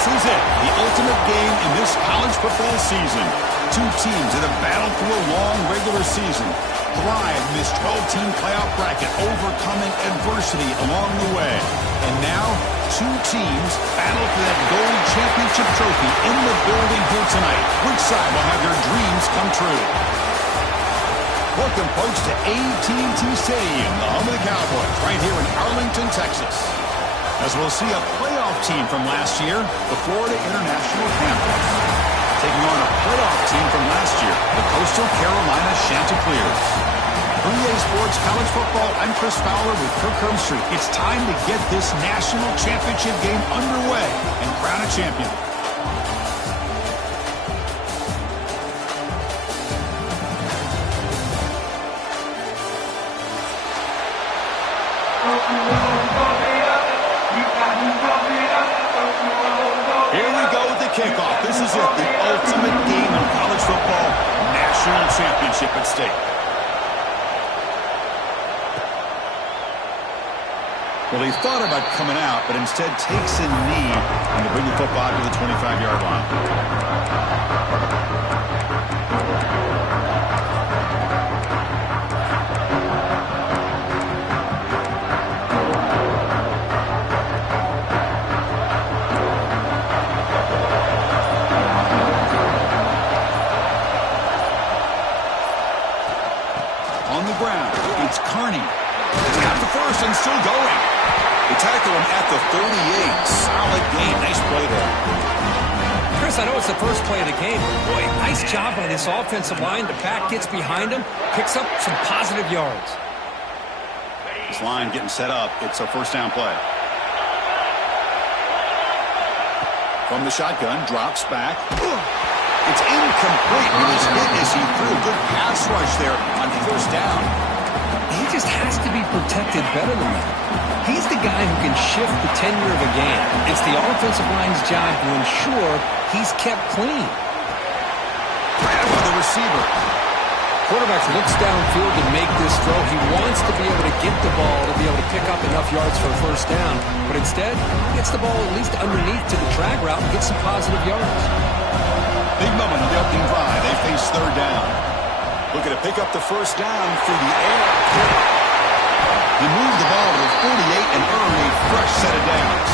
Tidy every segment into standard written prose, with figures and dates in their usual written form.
This is it, the ultimate game in this college football season. Two teams that have battled through a long regular season, thrived in this 12-team playoff bracket, overcoming adversity along the way. And now, two teams battle for that gold championship trophy in the building here tonight. Which side will have their dreams come true? Welcome, folks, to Ncaa26 Stadium, the home of the Cowboys, right here in Arlington, Texas. As we'll see a playoff team from last year, the Florida International Panthers, taking on a playoff team from last year, the Coastal Carolina Chanticleers. For EA Sports College Football, I'm Chris Fowler with Kirk Herbstreit. It's time to get this national championship game underway and crown a champion. Kickoff. This is it, the ultimate game in college football, national championship at stake. Well, he thought about coming out, but instead takes a knee and to bring the football to the 25-yard line. It's Carney. He's got the first and still going. They tackle him at the 38. Solid game. Nice play there. Chris, I know it's the first play of the game. Boy, nice job by this offensive line. The back gets behind him, picks up some positive yards. This line getting set up. It's a first down play. From the shotgun, drops back. It's incomplete. He was hit as he threw a good pass rush there on first down. He just has to be protected better than that. He's the guy who can shift the tenure of a game. It's the offensive line's job to ensure he's kept clean. Grab by the receiver. Quarterback looks downfield to make this throw. He wants to be able to get the ball to be able to pick up enough yards for a first down. But instead, he gets the ball at least underneath to the drag route and gets some positive yards. Big moment on the opening drive. They face third down. Looking to pick up the first down through the air. He moved the ball to the 48 and earned a fresh set of downs.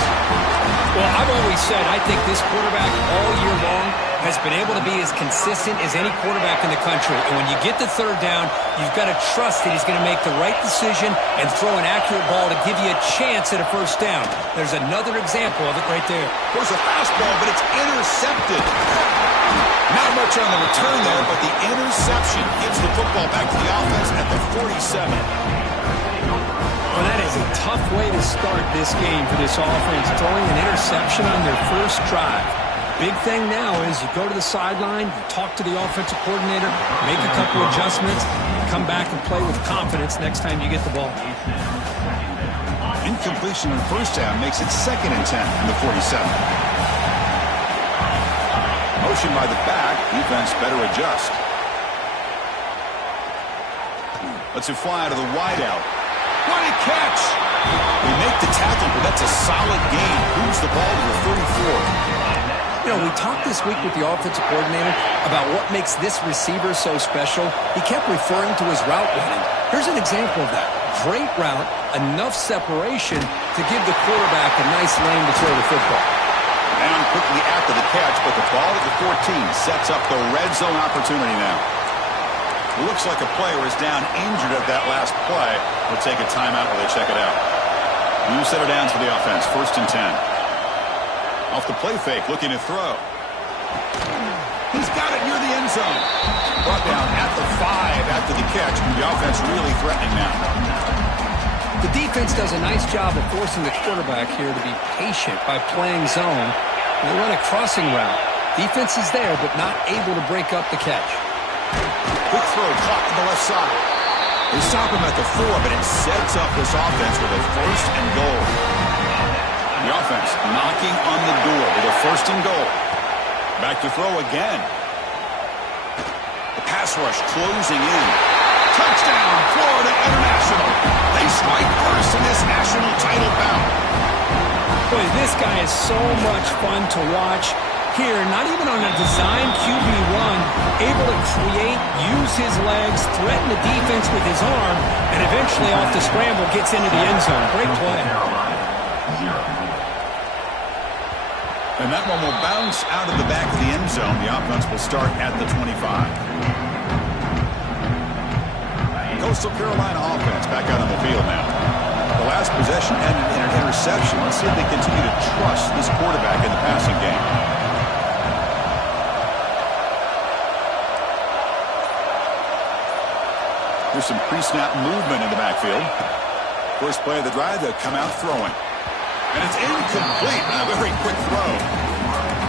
Well, I've always said I think this quarterback all year long has been able to be as consistent as any quarterback in the country. And when you get the third down, you've got to trust that he's going to make the right decision and throw an accurate ball to give you a chance at a first down. There's another example of it right there. There's a fastball, but it's intercepted. Not much on the return there, but the interception gives the football back to the offense at the 47. Well, that is a tough way to start this game for this offense, throwing an interception on their first drive. Big thing now is you go to the sideline, you talk to the offensive coordinator, make a couple adjustments, and come back and play with confidence next time you get the ball. Incompletion on first down makes it 2nd and 10 in the 47. Motion by the back, defense better adjust. Lets it fly to the wideout. What a catch! We make the tackle, but that's a solid gain. Moves the ball to the 34. You know, we talked this week with the offensive coordinator about what makes this receiver so special. He kept referring to his route running. Here's an example of that. Great route, enough separation to give the quarterback a nice lane to throw the football. Down quickly after the catch, but the ball at the 14 sets up the red zone opportunity now. It looks like a player is down injured at that last play. We'll take a timeout while they check it out. New set of downs for the offense, 1st and 10. Off the play fake, looking to throw. He's got it near the end zone. Brought down at the 5 after the catch. The offense really threatening now. The defense does a nice job of forcing the quarterback here to be patient by playing zone. They run a crossing route. Defense is there, but not able to break up the catch. Quick throw caught to the left side. They stop him at the 4, but it sets up this offense with a 1st and goal. The offense knocking on the door with a 1st and goal. Back to throw again. The pass rush closing in. Touchdown, Florida International. They strike first in this national title bout. Boy, this guy is so much fun to watch. Here, not even on a design QB run, able to create, use his legs, threaten the defense with his arm, and eventually off the scramble gets into the end zone. Great play. And that one will bounce out of the back of the end zone. The offense will start at the 25. Coastal Carolina offense back out on the field now. The last possession ended in an interception. Let's see if they continue to trust this quarterback in the passing game. There's some pre-snap movement in the backfield. First play of the drive, they'll come out throwing. And it's incomplete on a very quick throw.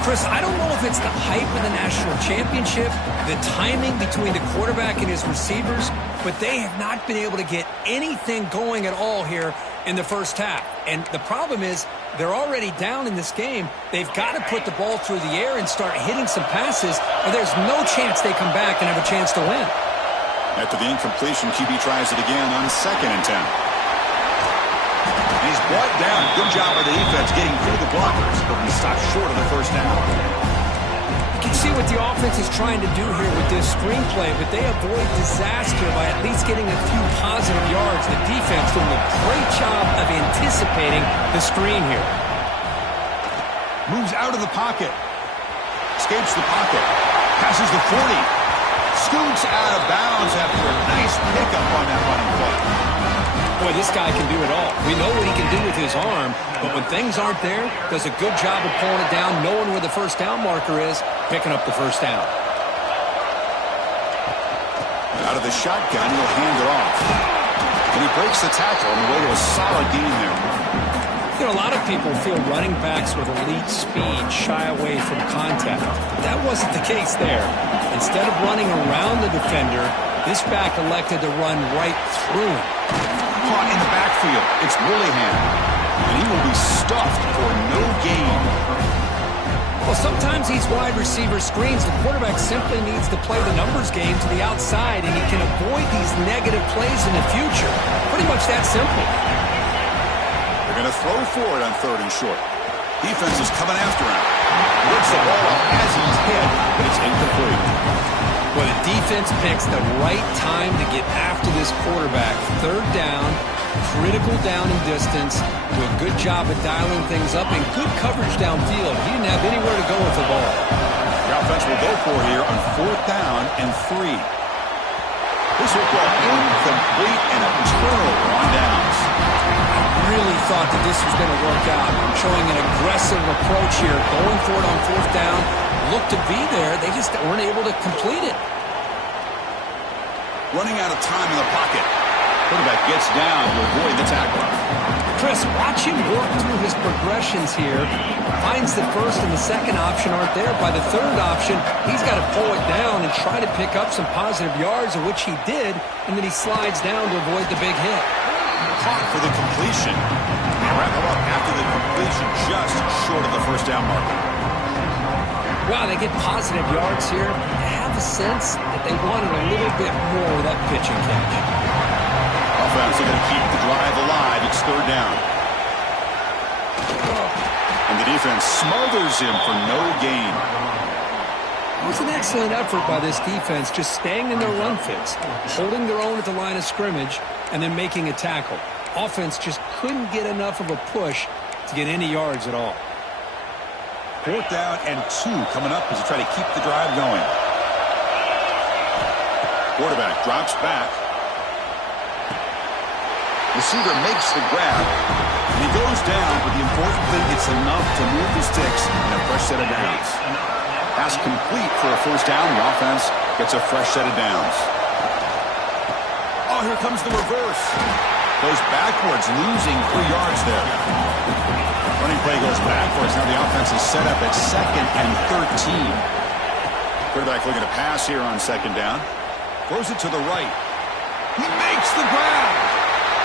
Chris, I don't know if it's the hype of the national championship, the timing between the quarterback and his receivers, but they have not been able to get anything going at all here in the first half. And the problem is they're already down in this game. They've got to put the ball through the air and start hitting some passes, or there's no chance they come back and have a chance to win. After the incompletion, QB tries it again on 2nd and 10. And he's brought down. Good job by the defense getting through the blockers, but he stopped short of the first down. You can see what the offense is trying to do here with this screenplay, but they avoid disaster by at least getting a few positive yards. The defense doing a great job of anticipating the screen here. Moves out of the pocket. Escapes the pocket. Passes the 40. Scoots out of bounds after a nice pickup on that running play. Boy, this guy can do it all. We know what he can do with his arm, but when things aren't there, does a good job of pulling it down, knowing where the first down marker is, picking up the first down. Out of the shotgun, he'll hand it off. And he breaks the tackle on the way to a solid gain there. You know, a lot of people feel running backs with elite speed shy away from contact. That wasn't the case there. Instead of running around the defender, this back elected to run right through him. Caught in the backfield. It's Willingham. And he will be stuffed for no gain. Well, sometimes these wide receiver screens, the quarterback simply needs to play the numbers game to the outside, and he can avoid these negative plays in the future. Pretty much that simple. They're going to throw for it on 3rd and short. Defense is coming after him. Rips the ball up as he's hit, but it's incomplete. Well, the defense picks the right time to get after this quarterback. 3rd down, critical down and distance. Do a good job of dialing things up and good coverage downfield. He didn't have anywhere to go with the ball. The offense will go for here on 4th down and 3. This will go incomplete and a turnover on downs. Really thought that this was going to work out. Showing an aggressive approach here, going for it on 4th down. Looked to be there. They just weren't able to complete it. Running out of time in the pocket. Quarterback gets down to avoid the tackle. Chris, watch him work through his progressions here. Finds the 1st and the 2nd option aren't there. By the 3rd option, he's got to pull it down and try to pick up some positive yards, of which he did, and then he slides down to avoid the big hit. Caught for the completion. Wrap it up after the completion, just short of the first down marker. Wow, they get positive yards here. I have a sense that they wanted a little bit more with that pitch and catch. Offense are going to keep the drive alive. It's 3rd down. And the defense smothers him for no gain. It was an excellent effort by this defense, just staying in their run fits, holding their own at the line of scrimmage, and then making a tackle. Offense just couldn't get enough of a push to get any yards at all. 4th down and 2 coming up as they try to keep the drive going. Quarterback drops back. Receiver makes the grab. And he goes down, but the important thing, it's enough to move the sticks and a fresh set of downs. Pass complete for a 1st down. The offense gets a fresh set of downs. Oh, here comes the reverse. Goes backwards, losing 3 yards there. Running play goes backwards. Now the offense is set up at 2nd and 13. Quarterback looking to pass here on 2nd down. Throws it to the right. He makes the grab.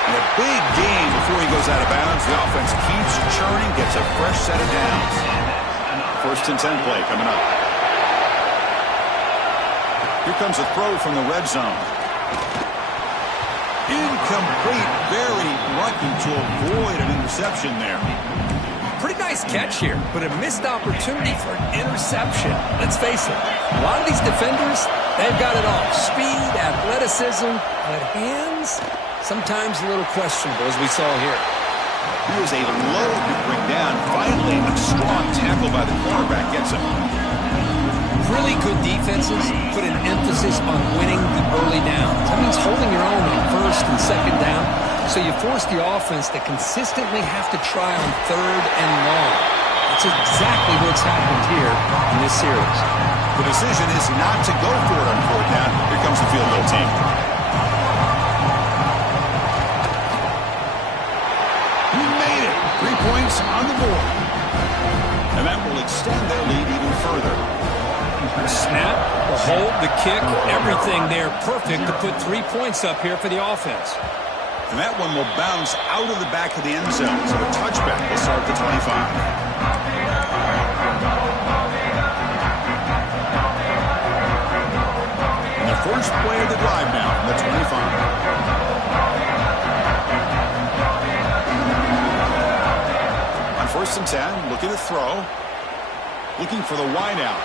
And a big gain before he goes out of bounds. The offense keeps churning, gets a fresh set of downs. 1st and 10 play coming up. Here comes a throw from the red zone. Incomplete. Very lucky to avoid an interception there. Pretty nice catch here, but a missed opportunity for an interception. Let's face it, a lot of these defenders, they've got it all. Speed, athleticism, but hands, sometimes a little questionable, as we saw here. He was a load to bring down. Finally, a strong tackle by the cornerback gets him. Really good defenses put an emphasis on winning the early downs. That means holding your own on first and second down. So you force the offense to consistently have to try on third and long. That's exactly what's happened here in this series. The decision is not to go for it on fourth down. Here comes the field goal team. He made it. 3 points on the board. And that will extend their lead even further. The snap, the hold, the kick, everything there perfect to put 3 points up here for the offense. And that one will bounce out of the back of the end zone. So a touchback will start at the 25. And the first play of the drive now from the 25. On 1st and 10, looking to throw. Looking for the wideout.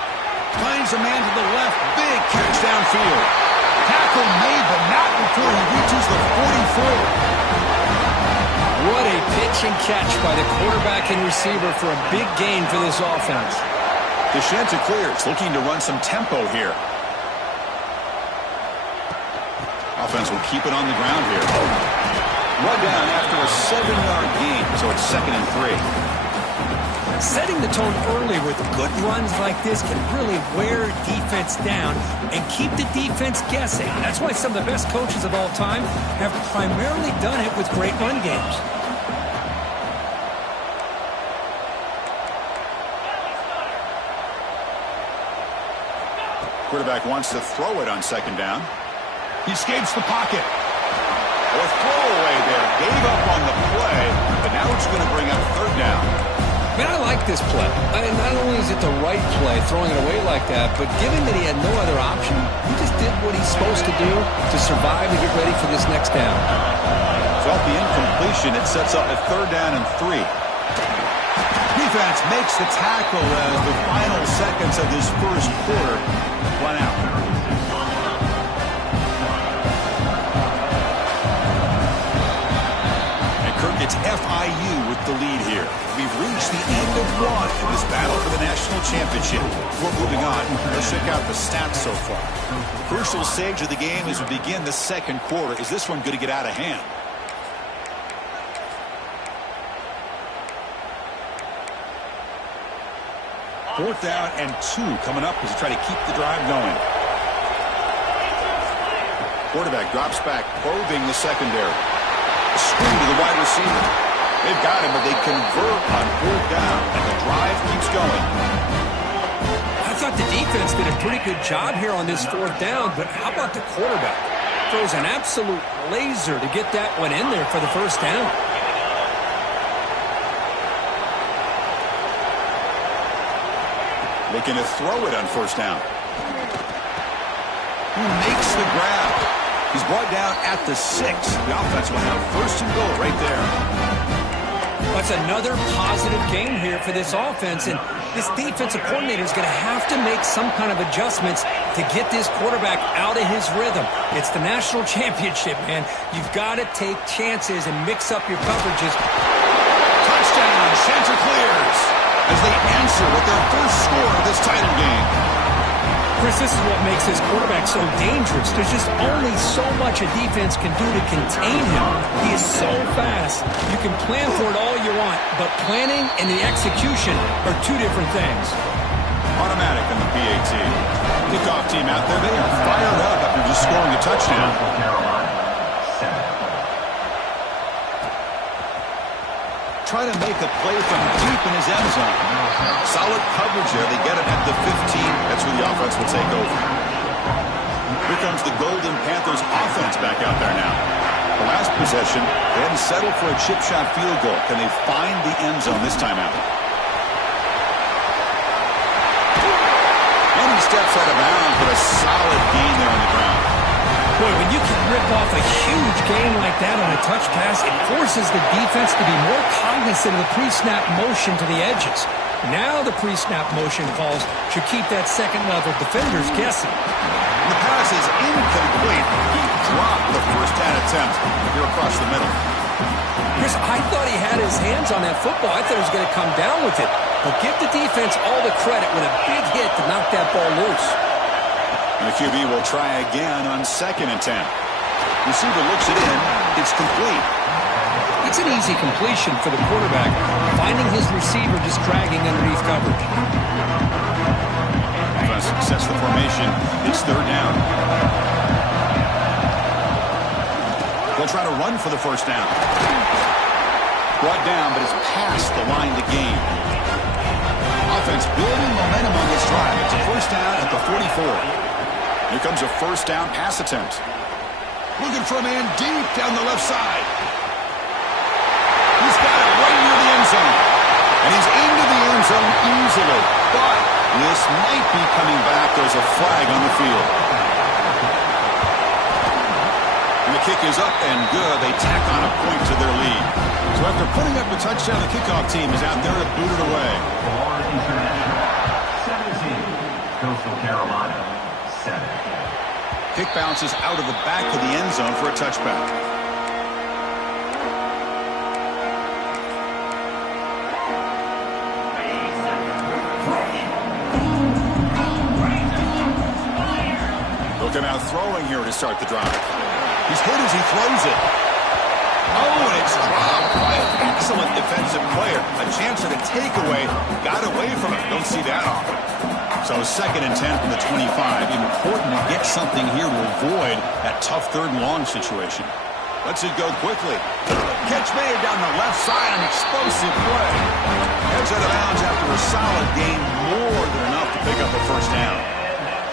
Finds a man to the left. Big catch downfield. Tackle made, but not before he reaches the 44. What a pitch and catch by the quarterback and receiver for a big gain for this offense. Ncaa26 looking to run some tempo here. Offense will keep it on the ground here. Run down after a 7-yard gain, so it's 2nd and 3. Setting the tone early with good runs like this can really wear defense down and keep the defense guessing. That's why some of the best coaches of all time have primarily done it with great run games. Quarterback wants to throw it on 2nd down. He escapes the pocket. Or throwaway there. Gave up on the play, but now it's going to bring up 3rd down. Man, I like this play. Not only is it the right play, throwing it away like that, but given that he had no other option, he just did what he's supposed to do to survive and get ready for this next down. So off the incompletion, it sets up a 3rd down and 3. Defense makes the tackle as the final seconds of this first quarter run out. It's FIU with the lead here. We've reached the end of one in this battle for the national championship. Before moving on, let's check out the stats so far. Crucial stage of the game as we begin the 2nd quarter. Is this one going to get out of hand? Fourth down and 2 coming up as we try to keep the drive going. Quarterback drops back, probing the secondary. Screen to the wide receiver. They've got him, but they convert on 4th down, and the drive keeps going. I thought the defense did a pretty good job here on this 4th down, but how about the quarterback? Throws an absolute laser to get that one in there for the 1st down. Looking to throw it on 1st down. Who makes the grab? He's brought down at the 6. The offense will have 1st and goal right there. That's another positive game here for this offense, and this defensive coordinator is going to have to make some kind of adjustments to get this quarterback out of his rhythm. It's the national championship, man. You've got to take chances and mix up your coverages. Touchdown, Chanticleers, as they answer with their first score of this title game. Chris, this is what makes this quarterback so dangerous. There's just only so much a defense can do to contain him. He is so fast. You can plan for it all you want, but planning and the execution are 2 different things. Automatic on the PAT. Kickoff team out there. They are fired up after just scoring a touchdown. Try to make a play from deep in his end zone. Solid coverage there. They get it at the 15. That's where the offense will take over. Here comes the Golden Panthers offense back out there now. The last possession, they hadn't settled for a chip shot field goal. Can they find the end zone this time out? And he steps out of bounds, but a solid gain there on the ground. Boy, when you can rip off a huge gain like that on a touch pass, it forces the defense to be more cognizant of the pre-snap motion to the edges. Now the pre-snap motion calls should keep that second-level defenders guessing. The pass is incomplete. He dropped the first down attempt here across the middle. Chris, I thought he had his hands on that football. I thought he was going to come down with it. But give the defense all the credit with a big hit to knock that ball loose. And the QB will try again on 2nd and 10. Receiver looks it in. It's complete. It's an easy completion for the quarterback, finding his receiver just dragging underneath coverage. Success the formation. It's 3rd down. They'll try to run for the first down. Brought down, but it's past the line to gain. Offense building momentum on this drive. It's a first down at the 44. Here comes a first down pass attempt. Looking for a man deep down the left side. He's got it right near the end zone. And he's into the end zone easily. But this might be coming back. There's a flag on the field. And the kick is up and good. They tack on a point to their lead. So after putting up a touchdown, the kickoff team is out there to boot it away. 17, Coastal Carolina, 7. Kick bounces out of the back of the end zone for a touchback. Looking out throwing here to start the drive. He's hit as he throws it. Oh, and it's dropped by an excellent defensive player. A chance at a takeaway. Got away from it. Don't see that often. So 2nd and 10 from the 25. Important to get something here to avoid that tough 3rd and long situation. Lets it go quickly. Catch made down the left side. An explosive play. Heads out of bounds after a solid gain. More than enough to pick up a first down.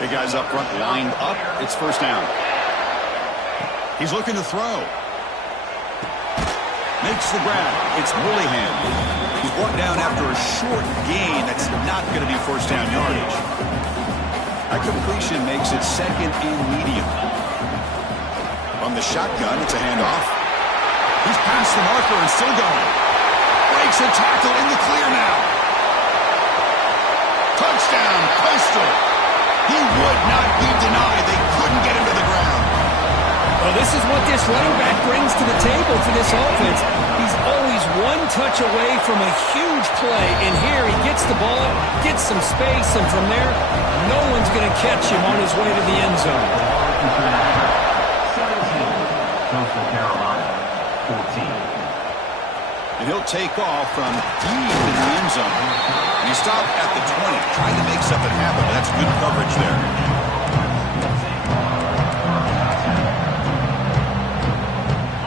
Big guys up front lined up. It's first down. He's looking to throw. Makes the grab. It's Willingham. He's brought down after a short gain. That's not going to be first down yardage. That completion makes it 2nd and medium. From the shotgun, it's a handoff. He's past the marker and still going. Breaks a tackle in the clear now. Touchdown, Coastal. He would not be denied. They couldn't get him to the ground. Well, this is what this running back brings to the table for this offense. He's always one touch away from a huge play. And here he gets the ball, gets some space, and from there, no one's going to catch him on his way to the end zone. 17, Coastal Carolina, 14. And he'll take off from deep in the end zone. And he stopped at the 20, trying to make something happen, but that's good coverage there.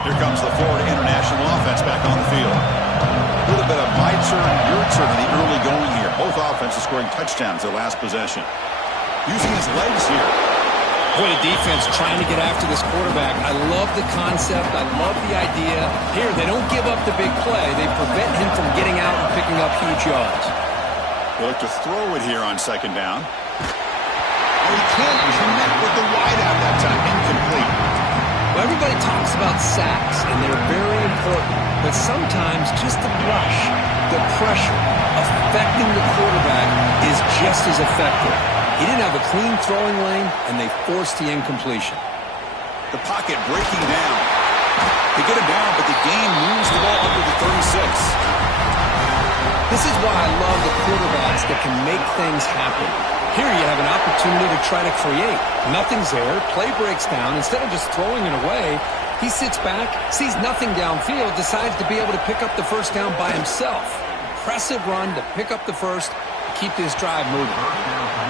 Here comes the Florida International offense back on the field. A little bit of my turn, your turn in the early going here. Both offenses scoring touchdowns their last possession. Using his legs here. Boy, the defense trying to get after this quarterback. I love the concept. I love the idea. Here, they don't give up the big play. They prevent him from getting out and picking up huge yards. They look to throw it here on 2nd down. Oh, he can't connect with the wideout that time. Incomplete. Well, everybody talks about sacks, and they're very important. But sometimes just the rush, the pressure, affecting the quarterback is just as effective. He didn't have a clean throwing lane, and they forced the incompletion. The pocket breaking down. They get him down, but the game moves the ball under the 36. This is why I love the quarterbacks that can make things happen. Here you have an opportunity to try to create. Nothing's there. Play breaks down. Instead of just throwing it away, he sits back, sees nothing downfield, decides to be able to pick up the first down by himself. Impressive run to pick up the first, keep this drive moving.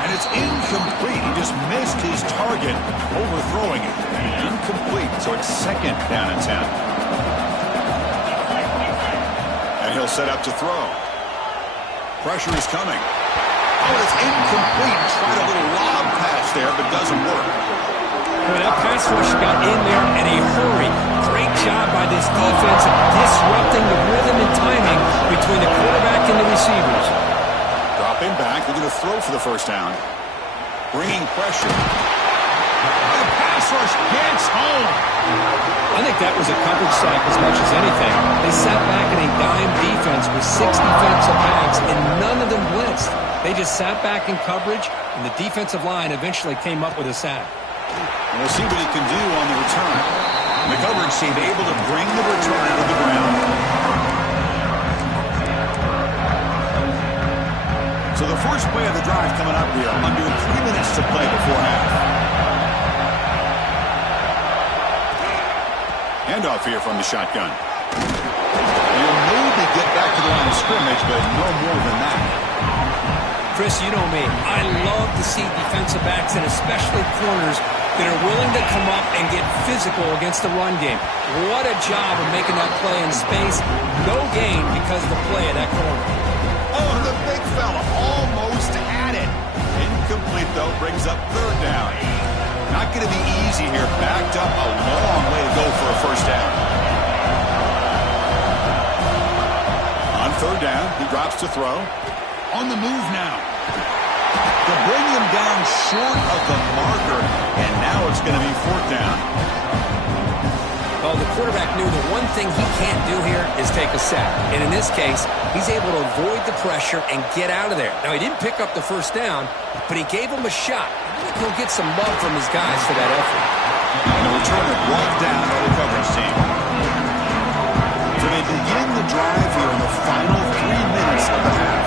And it's incomplete. He just missed his target, overthrowing it. Incomplete, so it's 2nd down and 10. And he'll set up to throw. Pressure is coming. Oh, it's incomplete. Tried a little lob pass there, but doesn't work. Well, that pass rush got in there in a hurry. Great job by this defense of disrupting the rhythm and timing between the quarterback and the receivers. Dropping back, looking to throw for the first down. Bringing pressure. And a pass pass rush gets home. I think that was a coverage sack as much as anything. They sat back in a dime defense with 6 defensive backs, and none of them blitzed. They just sat back in coverage, and the defensive line eventually came up with a sack. And we'll see what he can do on the return. And the coverage team able to bring the return out of the ground. So the first play of the drive coming up here. Under 3 minutes to play before half. Handoff here from the shotgun. You'll maybe get back to the line of scrimmage, but no more than that. Chris, you know me. I love to see defensive backs, and especially corners, that are willing to come up and get physical against the run game. What a job of making that play in space. No gain because of the play of that corner. Oh, the big fella almost had it. Incomplete, though, brings up third down. Not going to be easy here. Backed up a long way to go for a first down. On third down, he drops to throw. On the move now. They'll bring him down short of the marker, and now it's going to be fourth down. Well, the quarterback knew the one thing he can't do here is take a sack. And in this case, he's able to avoid the pressure and get out of there. Now, he didn't pick up the first down, but he gave him a shot. He'll get some love from his guys for that effort. And the returner brought down by the coverage team. So they begin the drive here in the final 3 minutes of the half.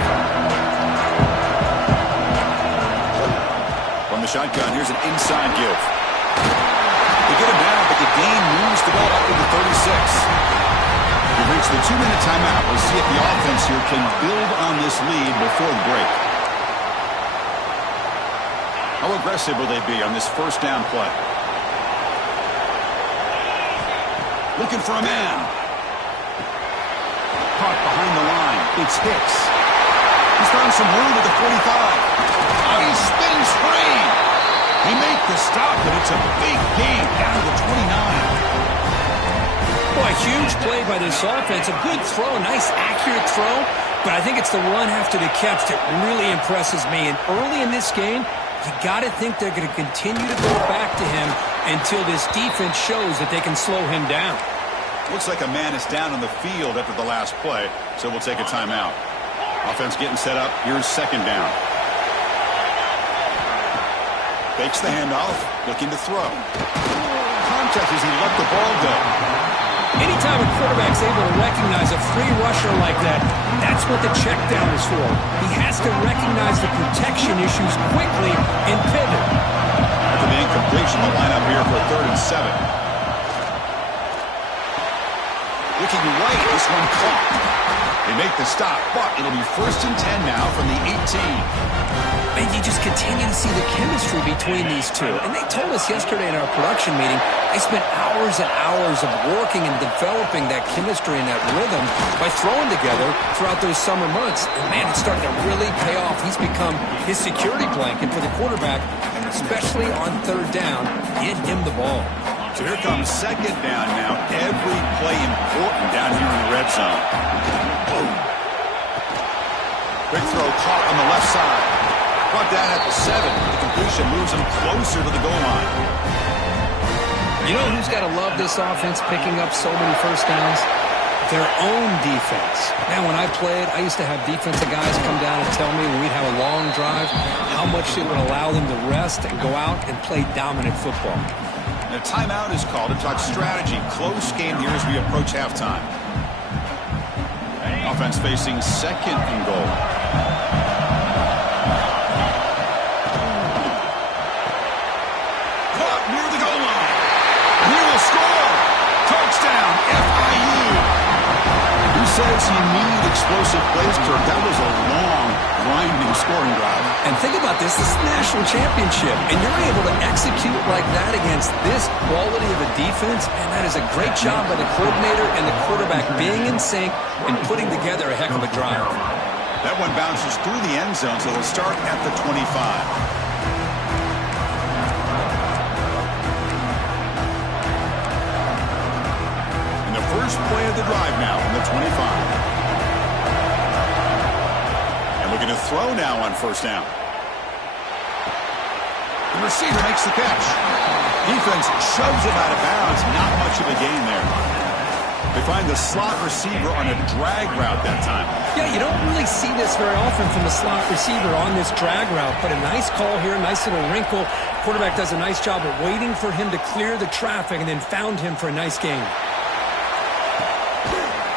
From the shotgun, here's an inside give. They get him down, but the game moves the ball up to the 36. We've reached the 2-minute timeout. We'll see if the offense here can build on this lead before the break. How aggressive will they be on this first down play? Looking for a man. Caught behind the line. It's Hicks. He's found some room at the 45. Oh, he spins free. They make the stop, but it's a big gain down to the 29. Boy, huge play by this offense. A good throw, a nice accurate throw. But I think it's the run after the catch that really impresses me. And early in this game, you got to think they're going to continue to go back to him until this defense shows that they can slow him down. Looks like a man is down on the field after the last play, so we'll take a timeout. Offense getting set up. Here's second down. Fakes the handoff, looking to throw. Contact as he let the ball go. Anytime a quarterback's able to recognize a free rusher like that, that's what the check down is for. He has to recognize the protection issues quickly and pivot. After the incompletion, the lineup here for 3rd and 7. Looking right, this one caught. They make the stop, but it'll be 1st and 10 now from the 18. And you just continue to see the chemistry between these two. And they told us yesterday in our production meeting, they spent hours and hours of working and developing that chemistry and that rhythm by throwing together throughout those summer months. And, man, it's starting to really pay off. He's become his security blanket for the quarterback, especially on third down. Get him the ball. So here comes second down now. Every play important down here in the red zone. Boom. Quick throw caught on the left side. Brought down at the 7. The completion moves him closer to the goal line. You know who's got to love this offense picking up so many first downs? Their own defense. Man, when I played, I used to have defensive guys come down and tell me when we'd have a long drive how much it would allow them to rest and go out and play dominant football. And a timeout is called to talk strategy. Close game here as we approach halftime. Offense facing second and goal. Touchdown, FIU. Who says you need explosive plays, Kirk? That was a long, grinding scoring drive. And think about this. This is the national championship, and you're able to execute like that against this quality of a defense, and that is a great job by the coordinator and the quarterback being in sync and putting together a heck of a drive. That one bounces through the end zone, so they'll start at the 25. First play of the drive now on the 25. And looking to throw now on first down. The receiver makes the catch. Defense shoves him out of bounds. Not much of a gain there. They find the slot receiver on a drag route that time. Yeah, you don't really see this very often from the slot receiver on this drag route, but a nice call here, nice little wrinkle. Quarterback does a nice job of waiting for him to clear the traffic and then found him for a nice gain.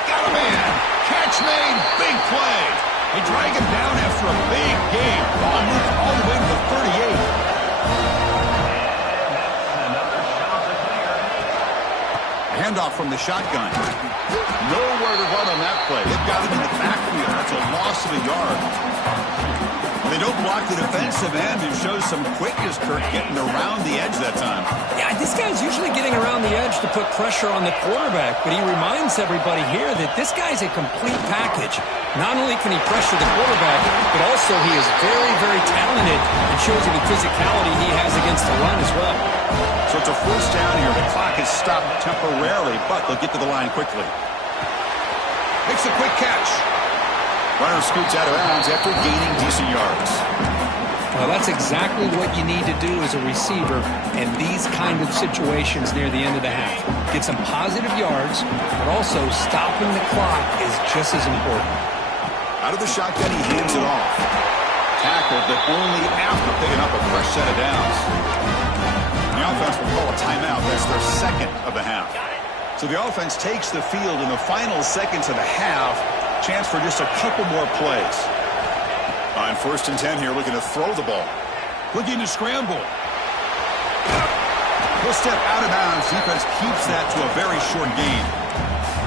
Got him in. Catch made. Big play. They drag him down after a big gain. Ball moves all the way to the 38. Handoff from the shotgun. Nowhere to run on that play. They've got him in the backfield. That's a loss of a yard. Well, they don't block the defensive end, who shows some quickness, Kirk, getting around the edge that time. Yeah, this guy's usually getting around the edge to put pressure on the quarterback, but he reminds everybody here that this guy's a complete package. Not only can he pressure the quarterback, but also he is very, very talented and shows you the physicality he has against the run as well. So it's a first down here. The clock is stopped temporarily, but they'll get to the line quickly. Makes a quick catch. Runner scoots out of bounds after gaining decent yards. Well, that's exactly what you need to do as a receiver in these kind of situations near the end of the half. Get some positive yards, but also stopping the clock is just as important. Out of the shotgun, he hands it off. Tackled, but only after picking up a fresh set of downs. The offense will call a timeout. That's their second of the half. So the offense takes the field in the final seconds of the half. Chance for just a couple more plays. On 1st and 10 here, looking to throw the ball. Looking to scramble. He'll step out of bounds. Defense keeps that to a very short gain.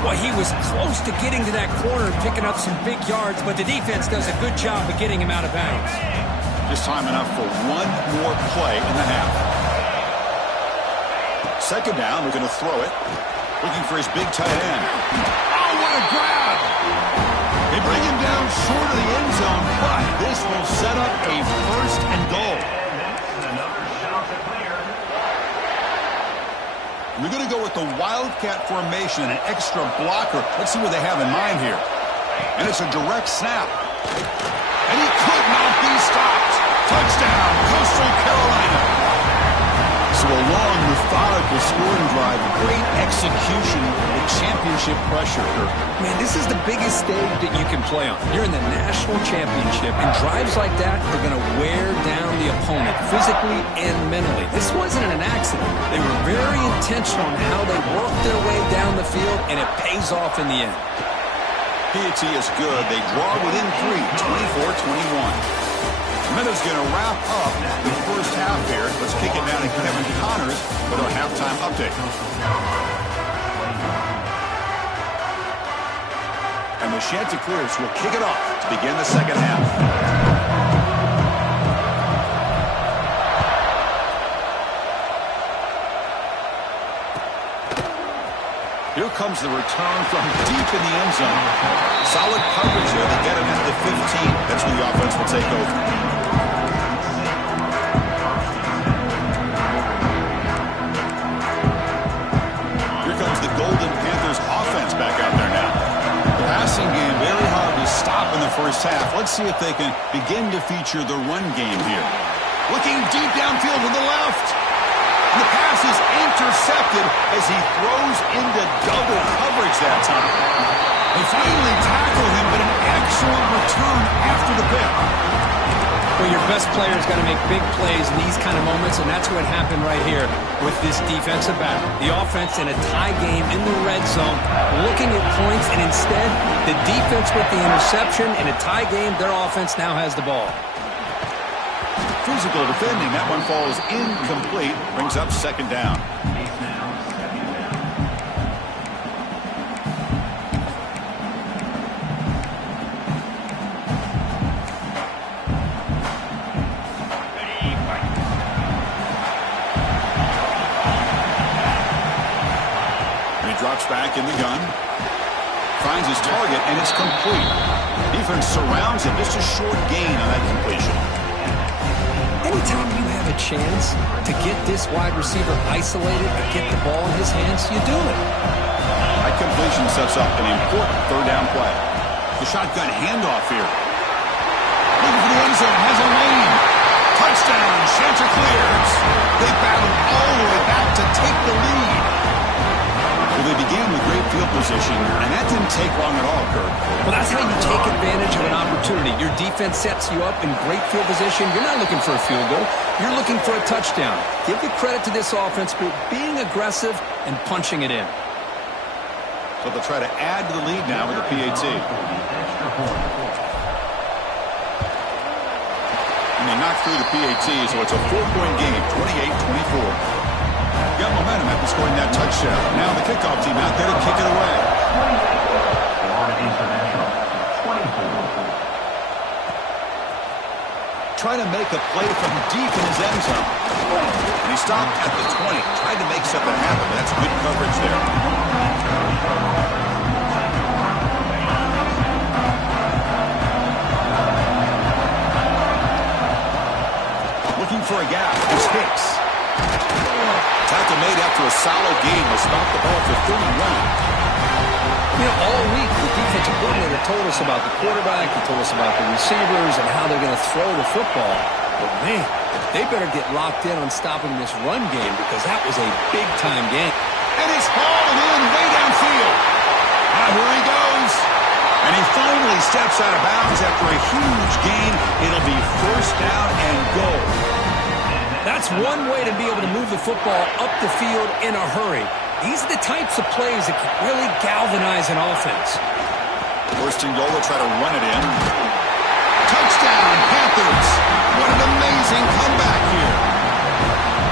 Well, he was close to getting to that corner and picking up some big yards, but the defense does a good job of getting him out of bounds. Just time enough for one more play in the half. 2nd down, looking to throw it. Looking for his big tight end. Oh, what a grab! They bring him down short of the end zone, but this will set up a 1st and goal. They're going to go with the Wildcat formation and an extra blocker. Let's see what they have in mind here. And it's a direct snap. And he could not be stopped. Touchdown, Coastal Carolina. So a long, methodical scoring drive. Great execution with championship pressure. Man, this is the biggest stage that you can play on. You're in the national championship, and drives like that are going to wear down the opponent physically and mentally. This wasn't an accident. They were very intentional on how they worked their way down the field, and it pays off in the end. P.A.T. is good. They draw within 3, 24-21. Minutes going to wrap up the first half here. Let's kick it down to Kevin Connors with our halftime update. And the Ncaa26 will kick it off to begin the second half. Here comes the return from deep in the end zone. Solid coverage there. They get him into the 15. That's when the offense will take over. Golden Panthers offense back out there now. The passing game very hard to stop in the first half. Let's see if they can begin to feature the run game here. Looking deep downfield to the left. And the pass is intercepted as he throws into double coverage that time. They finally tackle him, but an excellent return after the pick. Well, your best player's got to make big plays in these kind of moments, and that's what happened right here with this defensive battle. The offense in a tie game in the red zone, looking at points, and instead, the defense with the interception. In a tie game, their offense now has the ball. Physical defending. That one falls incomplete. Brings up 2nd down. Drops back in the gun. Finds his target, and it's complete. Defense surrounds him. Just a short gain on that completion. Anytime you have a chance to get this wide receiver isolated or get the ball in his hands, you do it. That completion sets up an important 3rd down play. The shotgun handoff here. Looking for the end zone. Has a lane. touchdown. Chanticleers. They battled all the way back to take the lead. Well, they began with great field position, and that didn't take long at all, Kirk. Well, that's how you take advantage of an opportunity. Your defense sets you up in great field position. You're not looking for a field goal. You're looking for a touchdown. Give the credit to this offense for being aggressive and punching it in. So they'll try to add to the lead now with a PAT. And they knock through the PAT, so it's a 4-point game, 28-24. Got momentum after scoring that touchdown. Now the kickoff team out there to kick it away. Trying to make a play from deep in his end zone. And he stopped at the 20. Tried to make something happen, but that's good coverage there. Looking for a gap. It's Hicks. Tackle made after a solid game. Will stop the ball for 31. You know, all week the defensive coordinator told us about the quarterback. He told us about the receivers and how they're going to throw the football. But, man, they better get locked in on stopping this run game because that was a big-time game. And it's hauled in way downfield. Now here he goes. And he finally steps out of bounds after a huge gain. It'll be first down and goal. That's one way to be able to move the football up the field in a hurry. These are the types of plays that can really galvanize an offense. First and goal, they'll try to run it in. Touchdown, Panthers. What an amazing comeback here.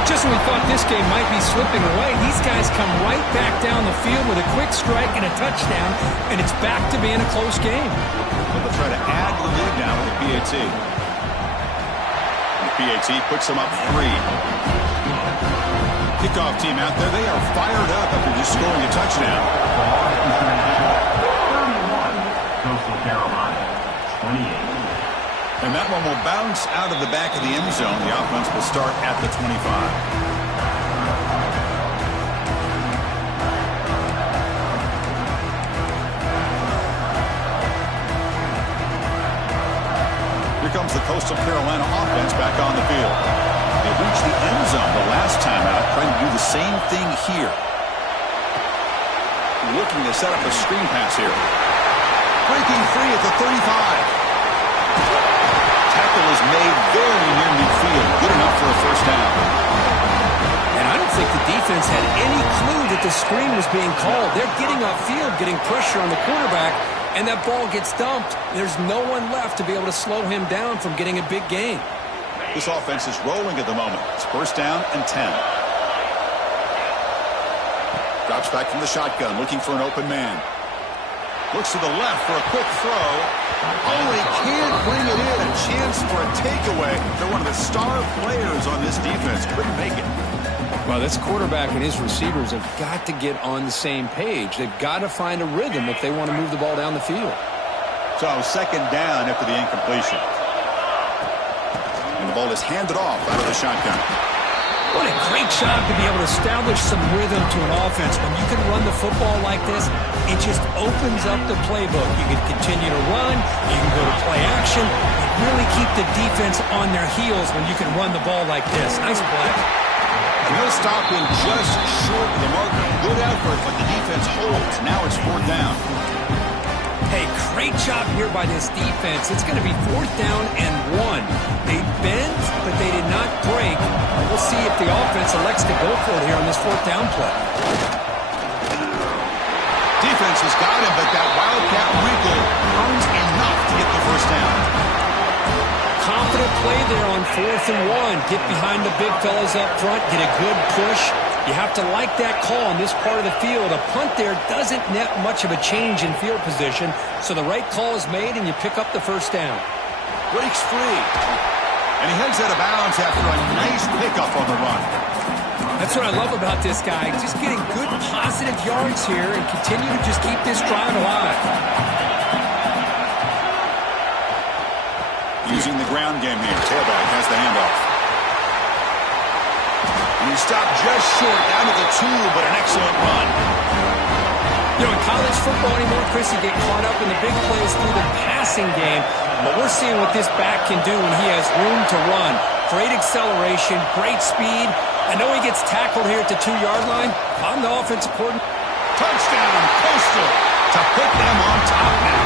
Just when we thought this game might be slipping away, these guys come right back down the field with a quick strike and a touchdown, and it's back to being a close game. But they'll try to add to the lead now with the PAT. PAT puts them up 3. Kickoff team out there. They are fired up after just scoring a touchdown. 31, Coastal Carolina, 28. And that one will bounce out of the back of the end zone. The offense will start at the 25. Here comes the Coastal Carolina offense back on the field. They reached the end zone the last time out, trying to do the same thing here. Looking to set up a screen pass here. Breaking free at the 35. Tackle is made very near midfield. Good enough for a first down. And I don't think the defense had any clue that the screen was being called. They're getting upfield, getting pressure on the quarterback, and that ball gets dumped. There's no one left to be able to slow him down from getting a big gain. This offense is rolling at the moment. It's first down and 10. Drops back from the shotgun, looking for an open man. Looks to the left for a quick throw. Oh, he can't bring it in. A chance for a takeaway. They're one of the star players on this defense. Couldn't make it. Well, this quarterback and his receivers have got to get on the same page. They've got to find a rhythm if they want to move the ball down the field. So second down after the incompletion. And the ball is handed off out of the shotgun. What a great job to be able to establish some rhythm to an offense. When you can run the football like this, it just opens up the playbook. You can continue to run. You can go to play action. You really keep the defense on their heels when you can run the ball like this. Nice play. And he'll stop in just short of the marker. Good effort, but the defense holds. Now it's fourth down. Hey, great job here by this defense. It's going to be fourth down and 1. They bent, but they did not break. We'll see if the offense elects to go for it here on this fourth down play. Defense has got him, but that Wildcat wrinkle earns enough to get the first down. Confident play there on fourth and 1. Get behind the big fellas up front. Get a good push. You have to like that call in this part of the field. A punt there doesn't net much of a change in field position, so the right call is made and you pick up the first down. Breaks free. And he heads out of bounds after a nice pickup on the run. That's what I love about this guy. Just getting good positive yards here and continue to just keep this drive alive. Using the ground game here. Tailback has the handoff. And he stopped just short, down to the 2, but an excellent run. You know, in college football anymore, Chris, you get caught up in the big plays through the pass passing game, but we're seeing what this back can do when he has room to run. Great acceleration, great speed. I know he gets tackled here at the 2-yard line. I'm the offensive coordinator. Touchdown, Coastal, to put them on top now.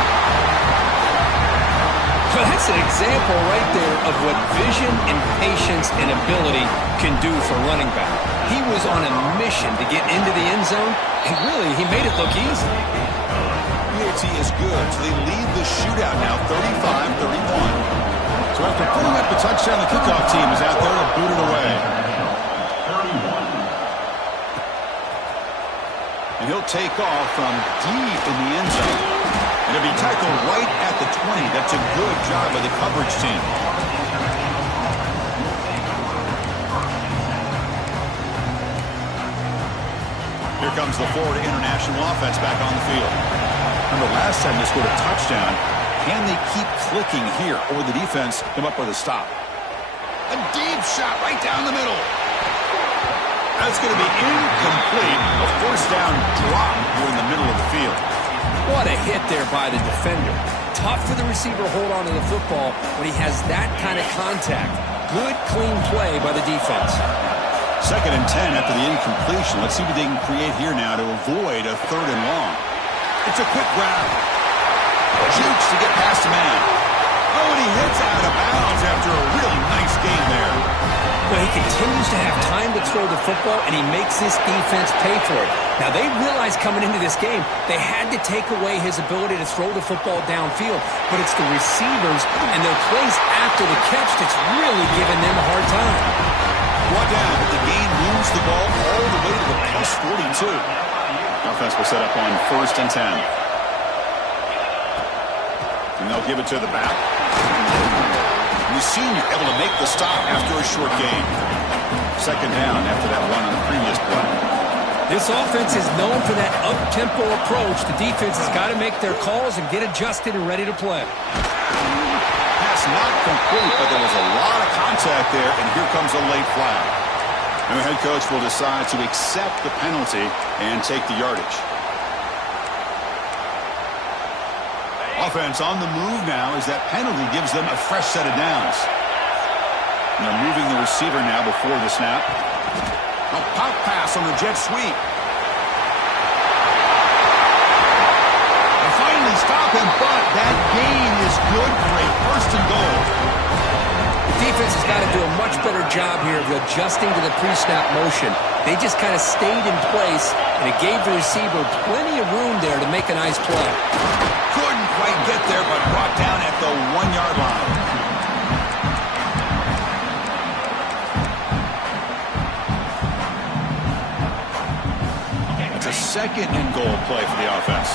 So that's an example right there of what vision and patience and ability can do for running back. He was on a mission to get into the end zone, and really, he made it look easy. PAT is good, so they lead the shootout now, 35-31. So after putting up the touchdown, the kickoff team is out there to boot it away. And he'll take off from deep in the end zone. And he'll be tackled right at the 20. That's a good job by the coverage team. Here comes the Florida International offense back on the field. Remember last time they scored a touchdown. Can they keep clicking here, or the defense come up with a stop? A deep shot right down the middle. That's going to be incomplete. A first down drop here in the middle of the field. What a hit there by the defender. Tough for the receiver to hold on to the football when he has that kind of contact. Good, clean play by the defense. 2nd and 10 after the incompletion. Let's see what they can create here now to avoid a 3rd and long. It's a quick grab. Jukes to get past the man. Oh, and he hits out of bounds after a really nice game there. Well, he continues to have time to throw the football, and he makes this defense pay for it. Now, they realized coming into this game they had to take away his ability to throw the football downfield, but it's the receivers and their plays after the catch that's really giving them a hard time. Brought down, but the game moves the ball all the way to the plus 42. Offense will set up on 1st and 10. And they'll give it to the back. The senior able to make the stop after a short gain. 2nd down after that run on the previous play. This offense is known for that up-tempo approach. The defense has got to make their calls and get adjusted and ready to play. Pass not complete, but there was a lot of contact there, and here comes a late flag. And the head coach will decide to accept the penalty and take the yardage. Offense on the move now as that penalty gives them a fresh set of downs. And they're moving the receiver now before the snap. A pop pass on the jet sweep. And finally stop him, but that gain is good for a 1st and goal. The defense has got to do a much better job here of adjusting to the pre-snap motion. They just kind of stayed in place, and it gave the receiver plenty of room there to make a nice play. Couldn't quite get there, but brought down at the 1-yard line. It's a 2nd and goal play for the offense.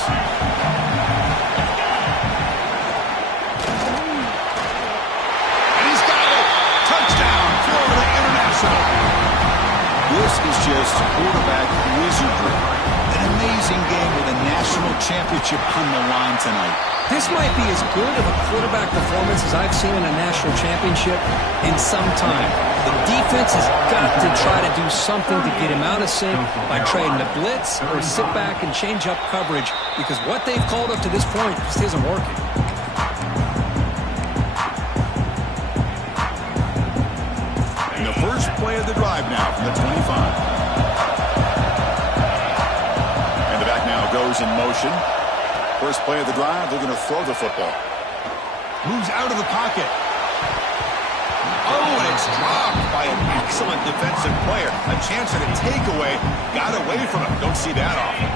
And he's got it! Touchdown, Florida International. This is just quarterback wizardry. An amazing game with a national championship on the line tonight. This might be as good of a quarterback performance as I've seen in a national championship in some time. The defense has got to try to do something to get him out of sync by trading the blitz or sit back and change up coverage, because what they've called up to this point just isn't working. And the first play of the drive now from the 25. Goes in motion. First play of the drive, they're going to throw the football. Moves out of the pocket. Oh, and it's dropped by an excellent defensive player. A chance at a takeaway. Got away from him. Don't see that often.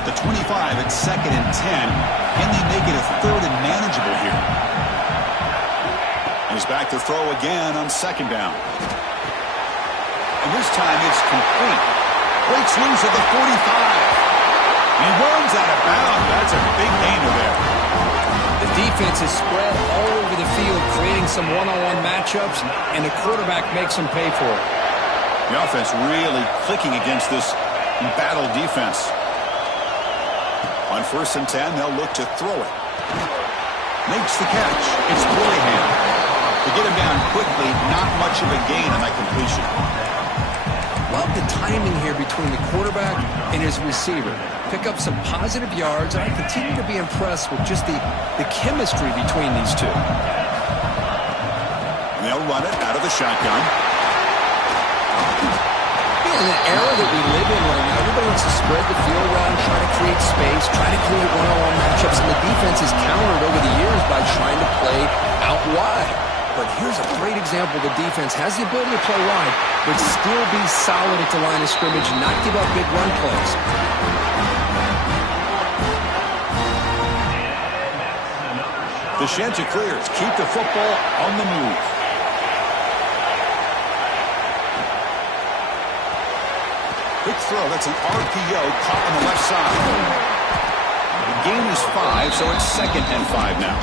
At the 25, it's 2nd and 10. Can they make it a 3rd and manageable here? He's back to throw again on 2nd down. And this time it's complete. Breaks loose at the 45. He runs out of bounds. That's a big gainer there. The defense is spread all over the field, creating some one-on-one matchups, and the quarterback makes them pay for it. The offense really clicking against this battle defense. On 1st and 10, they'll look to throw it. Makes the catch. It's Boyhan. To get him down quickly, not much of a gain on that completion. love the timing here between the quarterback and his receiver. Pick up some positive yards, and I continue to be impressed with just the chemistry between these two. And they'll run it out of the shotgun. In the era that we live in right now, everybody wants to spread the field around, try to create space, try to create one-on-one matchups, and the defense has countered over the years by trying to play out wide. But here's a great example. The defense has the ability to play wide, but still be solid at the line of scrimmage and not give up big run plays. The Chanticleers keep the football on the move. Quick throw. That's an RPO caught on the left side. The gain is 5, so it's 2nd and 5 now.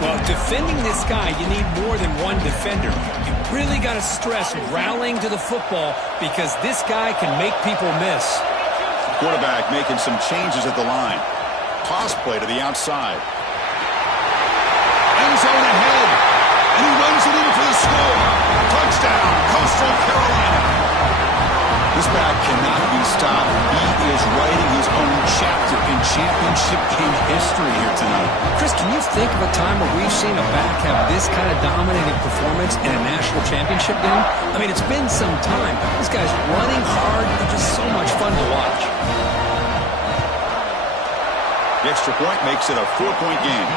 Well, defending this guy, you need more than one defender. You really got to stress rallying to the football because this guy can make people miss. Quarterback making some changes at the line. Toss play to the outside. End zone ahead. And he runs it in for the score. Touchdown, Coastal Carolina. This back cannot be stopped. He is writing his own chapter in championship game history here tonight. Chris, can you think of a time where we've seen a back have this kind of dominating performance in a national championship game? I mean, it's been some time. This guy's running hard and just so much fun to watch. The extra point makes it a 4-point game.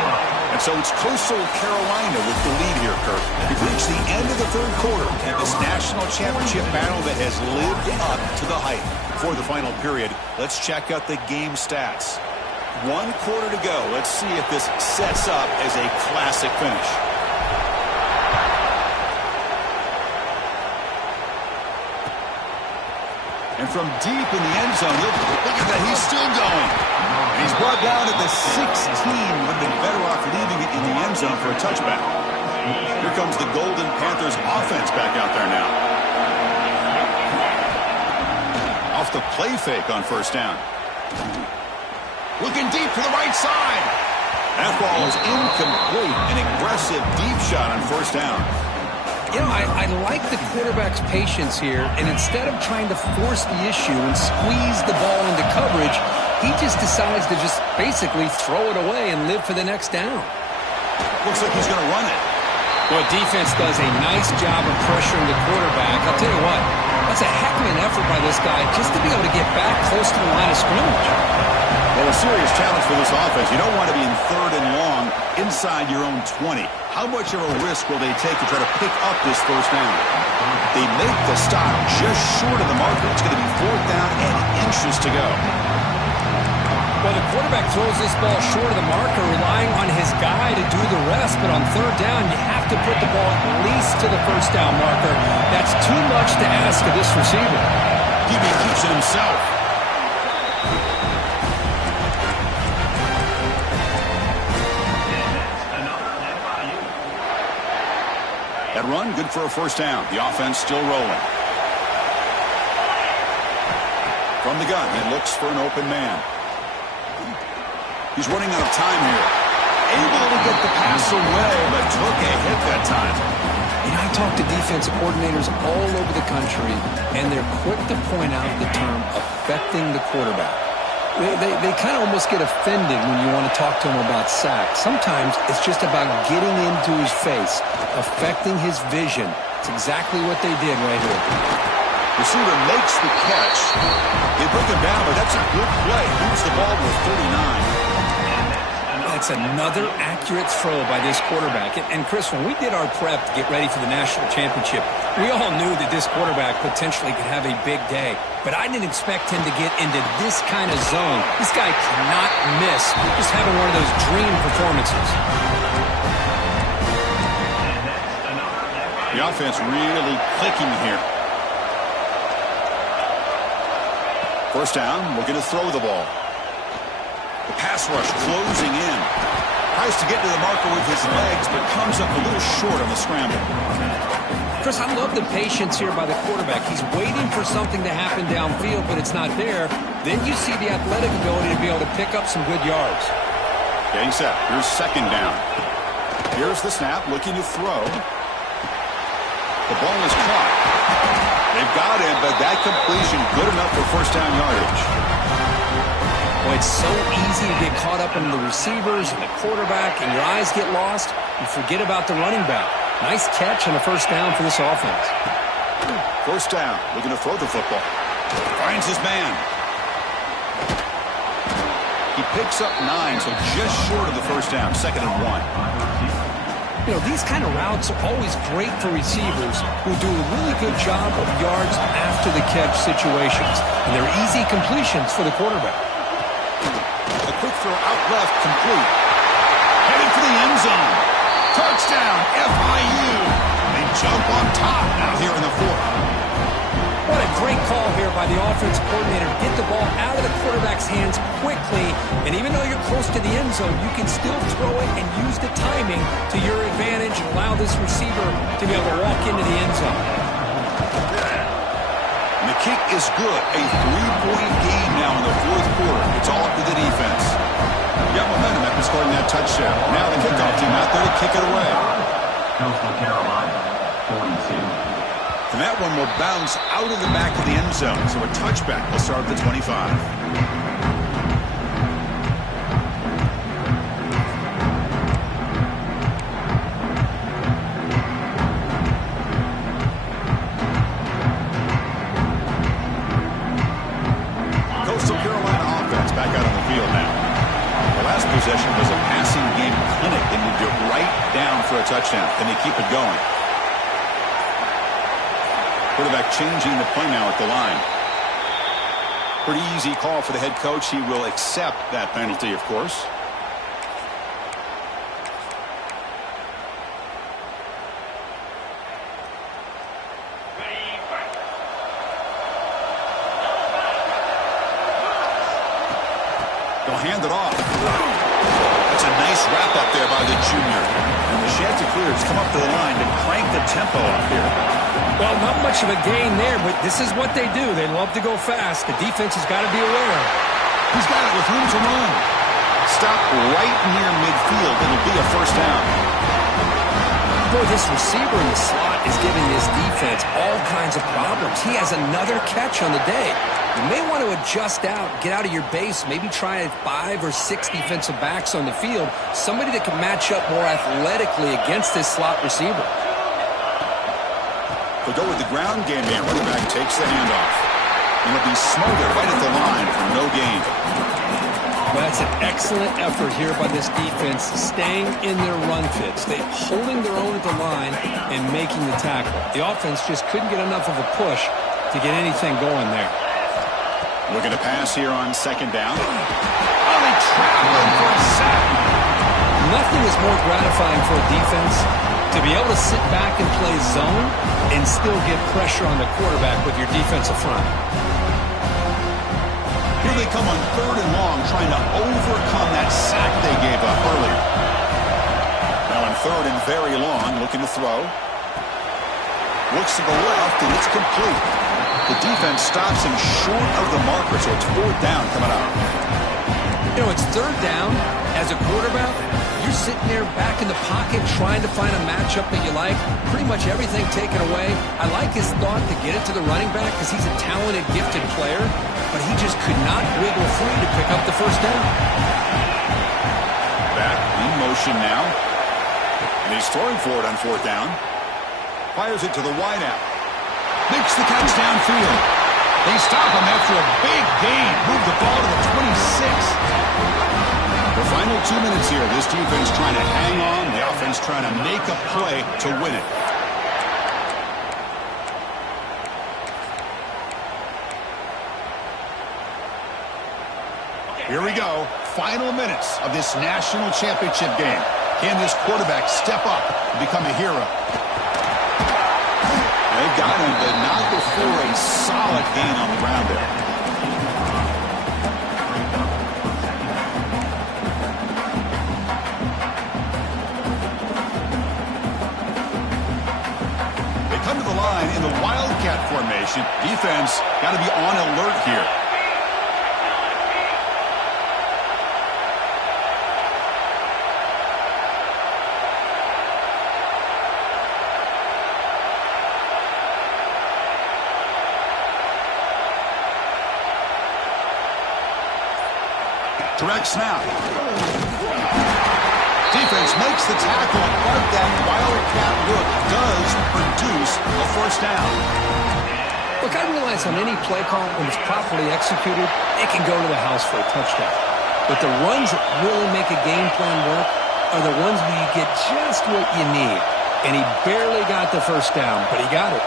And so it's Coastal Carolina with the lead here, Kirk. We've reached the end of the third quarter in this national championship battle that has lived up to the hype. For the final period, let's check out the game stats. 1 quarter to go. Let's see if this sets up as a classic finish. And from deep in the end zone, look at that, he's still going. And he's brought down at the 16. Would have been better off leaving it in the end zone for a touchback. Here comes the Golden Panthers offense back out there now. Off the play fake on first down. Looking deep to the right side. That ball is incomplete. An aggressive deep shot on first down. You know, I like the quarterback's patience here, and instead of trying to force the issue and squeeze the ball into coverage, he just decides to just basically throw it away and live for the next down. Looks like he's going to run it. Well, defense does a nice job of pressuring the quarterback. I'll tell you what, that's a heck of an effort by this guy just to be able to get back close to the line of scrimmage. Well, a serious challenge for this offense. You don't want to be in 3rd and long inside your own 20. How much of a risk will they take to try to pick up this first down? They make the stop just short of the marker. It's going to be 4th down and inches to go. Well, the quarterback throws this ball short of the marker, relying on his guy to do the rest. But on 3rd down, you have to put the ball at least to the first down marker. That's too much to ask of this receiver. He keeps it himself. That run, good for a first down. The offense still rolling. From the gun, he looks for an open man. He's running out of time here. Able to get the pass away, but took a hit that time. You know, I talk to defensive coordinators all over the country, and they're quick to point out the term affecting the quarterback. They kind of almost get offended when you want to talk to them about sacks. Sometimes it's just about getting into his face, affecting his vision. It's exactly what they did right here. Receiver makes the catch. They bring him down, but that's a good play. Moves the ball to 39. That's another accurate throw by this quarterback. And Chris, when we did our prep to get ready for the national championship, we all knew that this quarterback potentially could have a big day. But I didn't expect him to get into this kind of zone. This guy cannot miss. Just having one of those dream performances. The offense really clicking here. First down, looking to throw the ball. The pass rush closing in. Tries to get to the marker with his legs, but comes up a little short on the scramble. Chris, I love the patience here by the quarterback. He's waiting for something to happen downfield, but it's not there. Then you see the athletic ability to be able to pick up some good yards. Getting set. Here's 2nd down. Here's the snap, looking to throw. The ball is caught. They've got him, but that completion good enough for first down yardage. Well, it's so easy to get caught up in the receivers and the quarterback, and your eyes get lost. You forget about the running back. Nice catch and a first down for this offense. First down, looking to throw the football. Finds his man. He picks up 9, so just short of the first down, 2nd and 1. You know, these kind of routes are always great for receivers who do a really good job of yards after the catch situations. And they're easy completions for the quarterback. A quick throw out left, complete. Heading for the end zone. Touchdown, FIU. They jump on top now here in the 4th. What a great call here by the offensive coordinator. Get the ball out of the quarterback's hands quickly. And even though you're close to the end zone, you can still throw it and use the timing to your advantage and allow this receiver to be able to walk into the end zone. And the kick is good. A 3-point game now in the 4th quarter. It's all up to the defense. Got momentum after scoring that touchdown. Now the kickoff team out there to kick it away. Coastal Carolina, 42. And that one will bounce out of the back of the end zone. So a touchback will start at the 25. Coastal Carolina offense back out on the field now. The last possession was a passing game clinic. They moved it right down for a touchdown. Can they keep it going? Quarterback changing the play now at the line. Pretty easy call for the head coach. He will accept that penalty, of course. They'll hand it off. That's a nice wrap up there by the junior. And the Chanticleers come up to the line to crank the tempo up here. Well, not much of a gain there, but this is what they do. They love to go fast. The defense has got to be aware. He's got it with room to run. Stop right near midfield. It'll be a first down. Boy, this receiver in the slot is giving this defense all kinds of problems. He has another catch on the day. You may want to adjust out, get out of your base, maybe try 5 or 6 defensive backs on the field, somebody that can match up more athletically against this slot receiver. They'll go with the ground game here. Running back takes the handoff. And it'll be smothered right at the line for no gain. Well, that's an excellent effort here by this defense, staying in their run fits. They're holding their own at the line and making the tackle. The offense just couldn't get enough of a push to get anything going there. Looking to pass here on 2nd down. Only traveling for a sack. Nothing is more gratifying for a defense to be able to sit back and play zone and still get pressure on the quarterback with your defensive front. Here they come on 3rd and long, trying to overcome that sack they gave up earlier. Now on 3rd and very long, looking to throw. Looks to the left, and it's complete. The defense stops him short of the marker, so it's 4th down coming up. You know, it's 3rd down. As a quarterback, you're sitting there back in the pocket trying to find a matchup that you like. Pretty much everything taken away. I like his thought to get it to the running back because he's a talented, gifted player, but he just could not wiggle free to pick up the first down. Back in motion now. And he's throwing for it on 4th down. Fires it to the wideout. Makes the catch downfield. They stop him after a big gain. Move the ball to the 26. The final 2 minutes here. This defense trying to hang on. The offense trying to make a play to win it. Here we go. Final minutes of this national championship game. Can this quarterback step up and become a hero? They got him, but not before a solid gain on the ground there. They come to the line in the Wildcat formation. Defense got to be on alert here. Direct snap. Defense makes the tackle, but that wildcat look does produce a first down. Look, I realize on any play call, when it's properly executed, it can go to the house for a touchdown. But the runs that really make a game plan work are the ones where you get just what you need. And he barely got the first down, but he got it.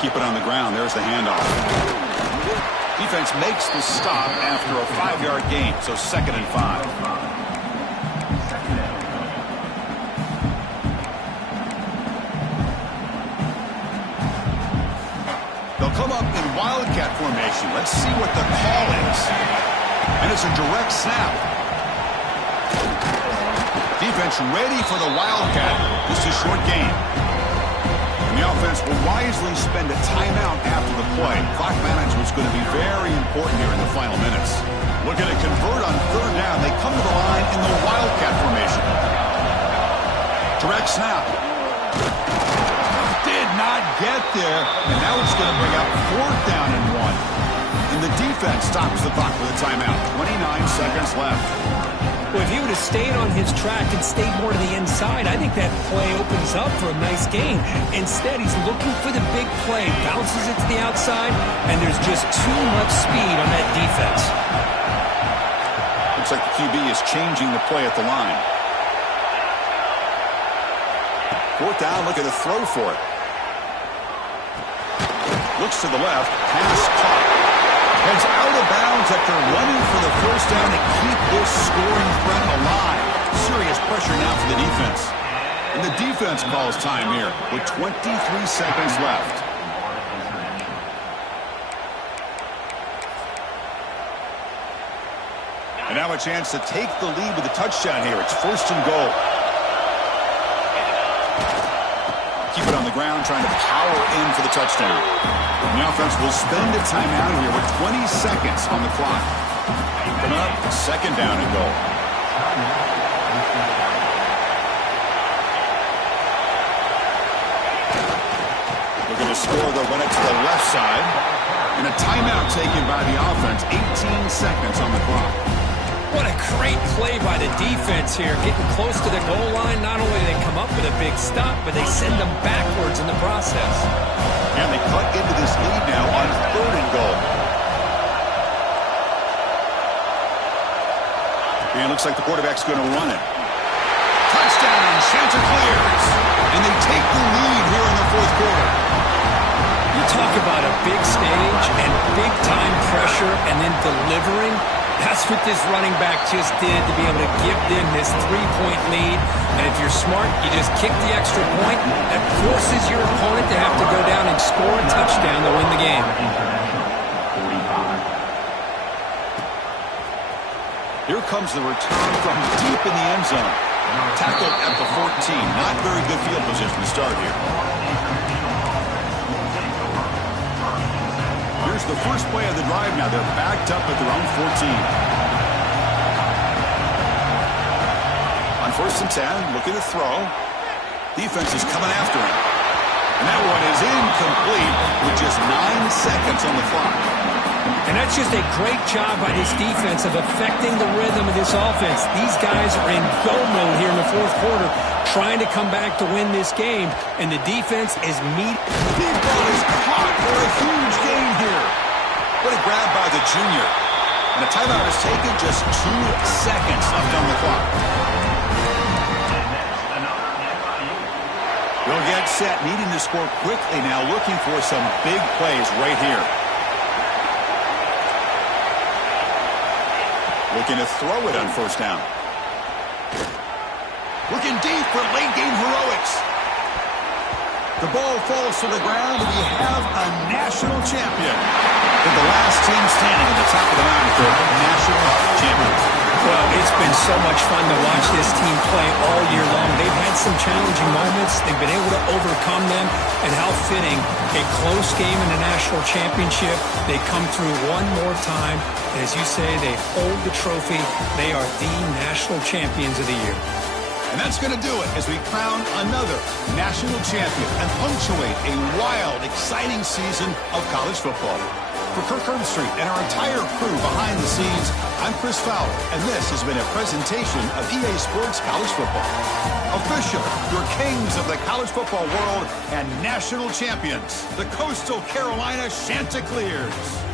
Keep it on the ground. There's the handoff. Defense makes the stop after a 5-yard gain, so 2nd and 5. They'll come up in wildcat formation. Let's see what the call is. And it's a direct snap. Defense ready for the wildcat. This is a short game. And the offense will wisely spend a timeout after the play. Clock management is going to be very important here in the final minutes. Looking to convert on 3rd down. They come to the line in the wildcat formation. Direct snap. Did not get there. And now it's going to bring up 4th down and 1. And the defense stops the clock with a timeout. 29 seconds left. Well, if he would have stayed on his track and stayed more to the inside, I think that play opens up for a nice gain. Instead, he's looking for the big play, bounces it to the outside, and there's just too much speed on that defense. Looks like the QB is changing the play at the line. 4th down, look at the throw for it. Looks to the left, pass caught. Heads out of bounds after running for the first down to keep this scoring threat alive. Serious pressure now for the defense. And the defense calls time here with 23 seconds left. And now a chance to take the lead with a touchdown here. It's 1st and goal. Keep it on the ground, trying to power in for the touchdown. And the offense will spend a timeout here with 20 seconds on the clock. Coming up, 2nd down and goal. Looking to score, they'll run it to the left side. And a timeout taken by the offense, 18 seconds on the clock. What a great play by the defense here. Getting close to the goal line, not only do they come up with a big stop, but they send them backwards in the process. And they cut into this lead now on 3rd and goal. And it looks like the quarterback's going to run it. Touchdown, Chanticleers. And they take the lead here in the 4th quarter. You talk about a big stage and big-time pressure and then delivering. That's what this running back just did to be able to give them this 3-point lead. And if you're smart, you just kick the extra point. That forces your opponent to have to go down and score a touchdown to win the game. Here comes the return from deep in the end zone. Tackled at the 14. Not very good field position to start here. Here's the first play of the drive now. They're backed up at their own 14. On 1st and 10, looking to throw. Defense is coming after him. And that one is incomplete with just 9 seconds on the clock. And that's just a great job by this defense of affecting the rhythm of this offense. These guys are in go mode here in the 4th quarter, trying to come back to win this game. And the defense is meeting. Deep ball is caught for a huge gain here. What a grab by the junior. And the timeout is taken, just 2 seconds left on the clock. They'll get set, needing to score quickly now, looking for some big plays right here. Looking to throw it on 1st down. Looking deep for late game heroics. The ball falls to the ground, and we have a national champion. And the last team standing at the top of the mountain for national champions. Well, it's been so much fun to watch this team play all year long. They've had some challenging moments. They've been able to overcome them. And how fitting, a close game in the national championship. They come through one more time. And as you say, they hold the trophy. They are the national champions of the year. And that's going to do it as we crown another national champion and punctuate a wild, exciting season of college football. For Kirk Herbstreit and our entire crew behind the scenes, I'm Chris Fowler, and this has been a presentation of EA Sports College Football. Officially, your kings of the college football world and national champions, the Coastal Carolina Chanticleers.